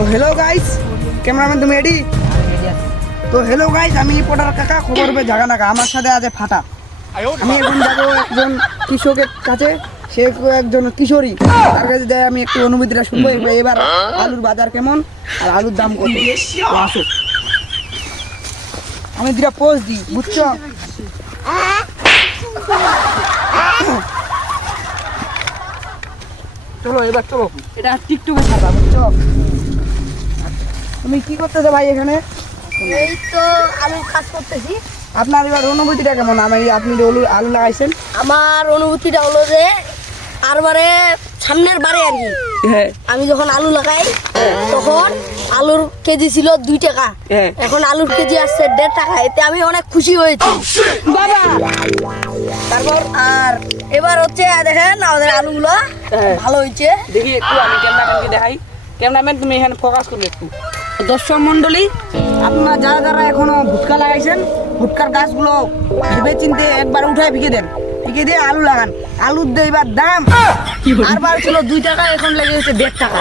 তো hello guys, cameraman তুমি ready? তো হ্যালো গাইস, আমি রিপোর্টার কাকা, খবর পে জাগা নাকা। আমার সাথে আছে ফাটা। আমি এখন যাবো একজন কৃষকের কাছে, সে একজন কিশোরী, তার কাছে যাই আমি একটু অনুভূতিটা শুনবো এবার আলুর বাজার কেমন আর আলুর দাম কত। তো আসো, আমি দুটা পোস্ট দিই, বুঝছো? চলো এবার চলো, এটা টিকটকে ছাড়বা, বুঝছো? তুমি কি করতেছো ভাই এখানে? এই তো আলুর কাজ করতেছি। আপনার এবার অনুভূতিটা কেমন? আপনি যে আলু লাগাইছেন। আমার অনুভূতিটা হলো যে আরবারে সামনের বারে আর কি হ্যাঁ আমি যখন আলু লাগাই তখন আলুর কেজি ছিল 2 টাকা, হ্যাঁ। এখন আলুর কেজি আসছে 1.5 টাকা। এতে আমি অনেক খুশি হয়েছি বাবা। তারপর আর এবার হচ্ছে দেখেন আমাদের আলুগুলো হ্যাঁ। ভালো হয়েছে। দেখি একটু, আমি ক্যামেরাম্যানকে দেখাই। ক্যামেরাম্যান তুমি এখানে ফোকাস করবে একটু। দর্শক মন্ডলী, আপনারা যারা যারা এখনো ভুট্টা লাগাইছেন, ভুট্টার গাছগুলো ভেবে চিনতে একবার উঠায় ভিগে দেন, ভিগে দিয়ে আলু লাগান। আলুর দিয়ে এবার দাম আরবার ছিল 2 টাকা, এখন লেগে গেছে 1.5 টাকা।